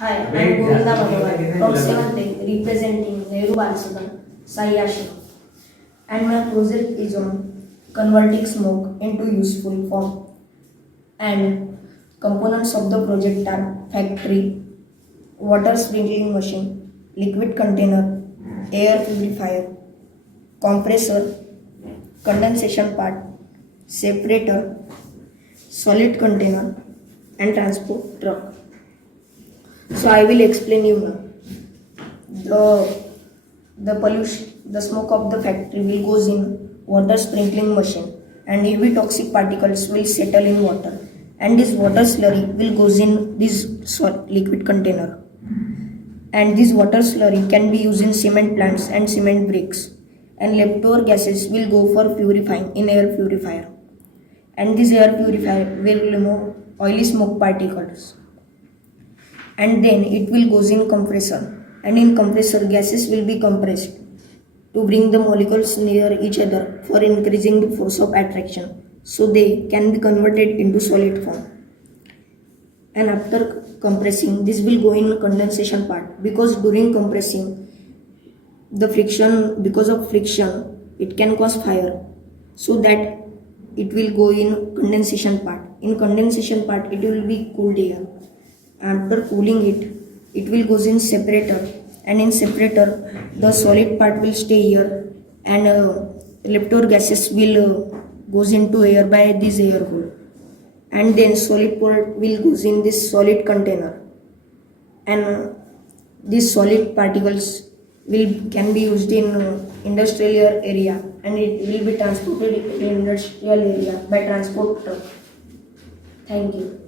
Hi, I am Govinda Bhagavan from 7th A, representing Nehru Bal Sadan, Sai Ashram. And my project is on converting smoke into useful form. And components of the project are factory, water sprinkling machine, liquid container, air purifier, compressor, condensation part, separator, solid container, and transport truck. So I will explain you now. The pollution, the smoke of the factory will goes in water sprinkling machine, and heavy toxic particles will settle in water, and this water slurry will goes in this liquid container, and this water slurry can be used in cement plants and cement bricks, and leftover gases will go for purifying in air purifier, and this air purifier will remove oily smoke particles, and then it will goes in compressor, and in compressor gases will be compressed to bring the molecules near each other for increasing the force of attraction, so they can be converted into solid form. And after compressing, this will go in condensation part, because during compressing because of friction it can cause fire, so that it will go in condensation part. In condensation part it will be cooled air. After cooling it will goes in separator, and in separator the solid part will stay here, and leftover gases will goes into air by this air hole, and then solid part will goes in this solid container, and these solid particles can be used in industrial area, and it will be transported in industrial area by transport truck. Thank you.